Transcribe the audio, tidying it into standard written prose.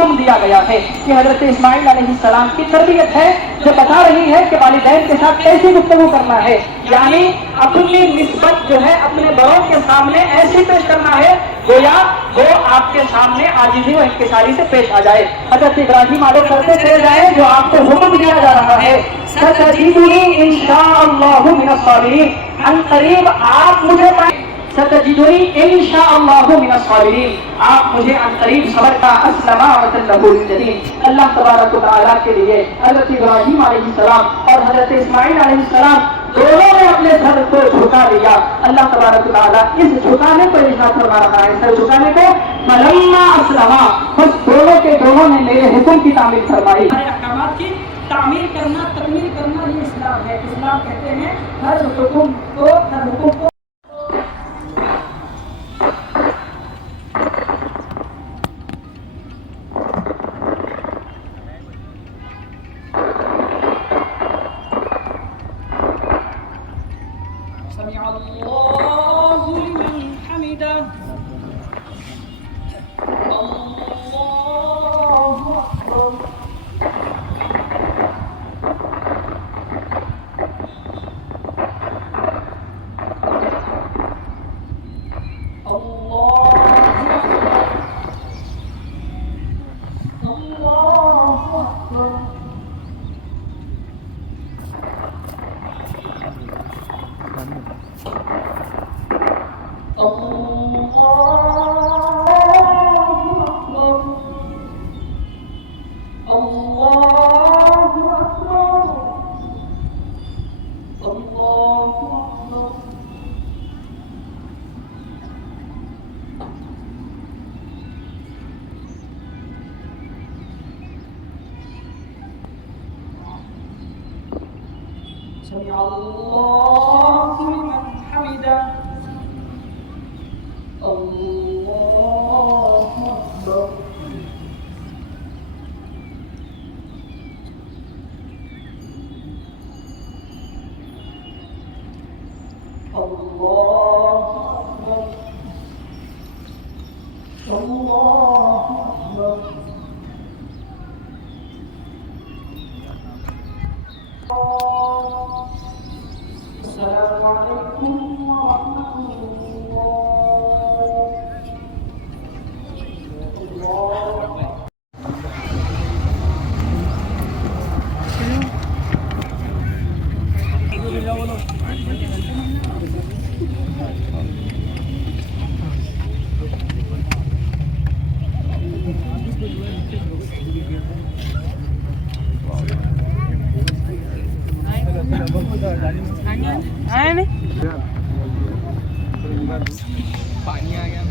हुक्म दिया गया है कि हजरत इस्माइल अलैहिस्सलाम की तरबियत है जो बता रही है कि वालिदैन के साथ कैसे गुफ्तगू करना है, यानी अपनी निस्बत जो है अपने बड़ों के सामने ऐसी पेश करना है गोया वो आपके सामने आजिज़ी व इंकिसारी से पेश आ जाए। हजरत इब्राहीम आगे करते चले जाए जो आपको हुक्म दिया जा रहा है, सतजीदुनी इंशाअल्लाहु मिनस साबिरीन, अनकरीब आप मुझे सतजिदुनी इंशाअल्लाहु मिनस साबिरीन, आप मुझे अनकरीब सबर का अस्लमा व तल्लहु लिल्जलील। अल्लाह तबारक व तआला के लिए हजरत इब्राहीम अलैहिस्सलाम और हजरत इस्माइल अलैहिस्सलाम दोनों ने अपने सर को झुका दिया। अल्लाह तबारक व तआला इस झुकाने को इरशाद फरमा रहा है, सर झुकाने को फलम्मा अस्लमा, बस दोनों के दोनों ने मेरे हुक्म की तामील फरमाई। अहकामात की तामील करना, तकमील करना ये इस्लाम है। इस्लाम कहते हैं हर हुक्म को سمع الله لمن حمده الله أكبر سمع الله لمن حمده الله أكبر الله أكبر الله أكبر السلام عليكم ورحمة الله. आया नहीं पानी आ गया